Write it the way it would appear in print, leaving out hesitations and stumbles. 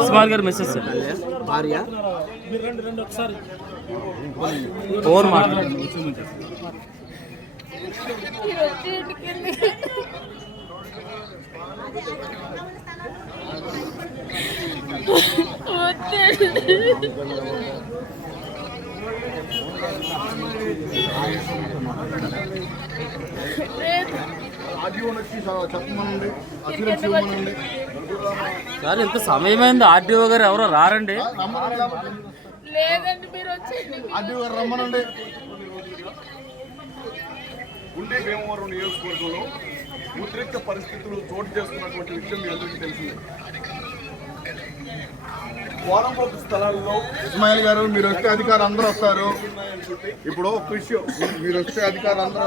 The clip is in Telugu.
ఇస్మాయిల్ గారు మెసేజ్ భార్య ఫోన్ మాట్లాడు. సార్ ఇంత సమయమైంది, ఆర్డీఓ గారు ఎవరో రారండి. రమ్మనండి. గుండె భీమవరం నియోజకవర్గంలో ఉద్రిక్త పరిస్థితులు చోటు చేసుకున్నటువంటి విషయం మీ అందరికీ తెలిసిందే. పోరంపోకు స్థలాల్లో ఇస్మాయిల్ గారు మీరు వస్తే అధికారులు అందరూ వస్తారు. ఇప్పుడు ఒక విషయం, మీరు వస్తే అధికారులు అందరూ